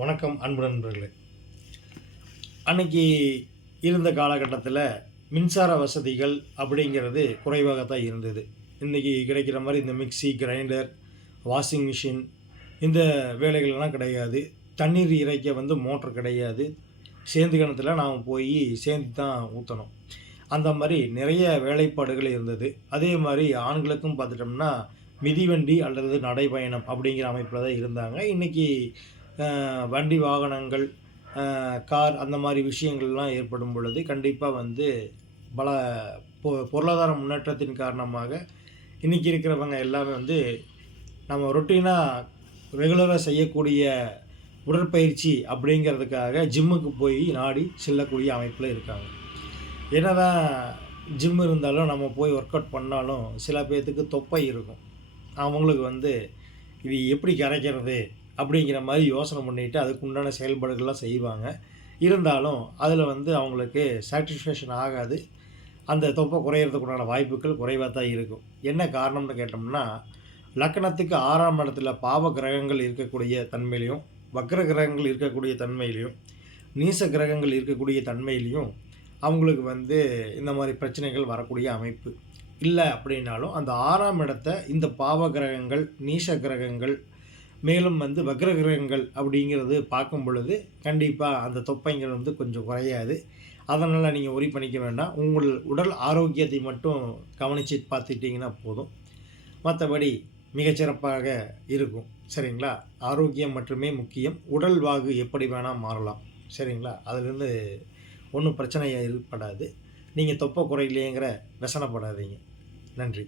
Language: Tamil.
வணக்கம் அன்பு நண்பர்களே. அன்னைக்கு இருந்த காலகட்டத்தில் மின்சார வசதிகள் அப்படிங்கிறது குறைவாக தான் இருந்தது. இன்றைக்கி கிடைக்கிற மாதிரி இந்த மிக்சி, கிரைண்டர், வாஷிங் மிஷின் இந்த வேலைகள்லாம் கிடையாது. தண்ணீர் இறைக்க மோட்ரு கிடையாது. சேந்து கிணத்துல நாம் போய் சேர்ந்து தான் ஊற்றணும். அந்த மாதிரி நிறைய வேலைப்பாடுகள் இருந்தது. அதே மாதிரி ஆண்களுக்கும் பார்த்துட்டோம்னா மிதிவண்டி அல்லது நடைப்பயணம் அப்படிங்கிற அமைப்பில் தான் இருந்தாங்க. இன்றைக்கி வண்டி வாகனங்கள், கார் அந்த மாதிரி விஷயங்கள்லாம் ஏற்படும் பொழுது கண்டிப்பாக பல பொருளாதார முன்னேற்றத்தின் காரணமாக இன்றைக்கி இருக்கிறவங்க எல்லாமே நம்ம ரொட்டீனாக ரெகுலராக செய்யக்கூடிய உடற்பயிற்சி அப்படிங்கிறதுக்காக ஜிம்முக்கு போய் நாடி செல்லக்கூடிய அமைப்பில் இருக்காங்க. என்னதான் ஜிம் இருந்தாலும் நம்ம போய் ஒர்க் அவுட் பண்ணாலும் சில பேர்த்துக்கு தொப்பை இருக்கும். அவங்களுக்கு இது எப்படி கரைக்கிறது அப்படிங்கிற மாதிரி யோசனை பண்ணிவிட்டு அதுக்கு உண்டான செயல்பாடுகள்லாம் செய்வாங்க. இருந்தாலும் அதில் அவங்களுக்கு சாட்டிஸ்ஃபேக்ஷன் ஆகாது. அந்த தொப்பை குறையிறதுக்குண்டான வாய்ப்புகள் குறைவாக தான் இருக்கும். என்ன காரணம்னு கேட்டோம்னா, லக்னத்துக்கு 6ஆம் இடத்துல பாவ கிரகங்கள் இருக்கக்கூடிய தன்மையிலையும், வக்ர கிரகங்கள் இருக்கக்கூடிய தன்மையிலையும், நீச கிரகங்கள் இருக்கக்கூடிய தன்மையிலையும் அவங்களுக்கு இந்த மாதிரி பிரச்சனைகள் வரக்கூடிய அமைப்பு இல்லை. அப்படின்னாலும் அந்த 6ஆம் இடத்தை இந்த பாவ கிரகங்கள், நீச கிரகங்கள், மேலும் வக்ர கிரகங்கள் அப்படிங்கிறது பார்க்கும் பொழுது கண்டிப்பாக அந்த தொப்பைங்கள் கொஞ்சம் குறையாது. அதனால் நீங்கள் ஒரி பண்ணிக்க வேண்டாம். உங்கள் உடல் ஆரோக்கியத்தை மட்டும் கவனித்து பார்த்துக்கிட்டிங்கன்னா போதும். மற்றபடி மிகச்சிறப்பாக இருக்கும். சரிங்களா? ஆரோக்கியம் மட்டுமே முக்கியம். உடல் வாகு எப்படி வேணால் மாறலாம். சரிங்களா? அதுலேருந்து ஒன்றும் பிரச்சனை ஏற்படாது. நீங்கள் தொப்பை குறையிலேங்கிற व्यसனப்படாதீங்க. நன்றி.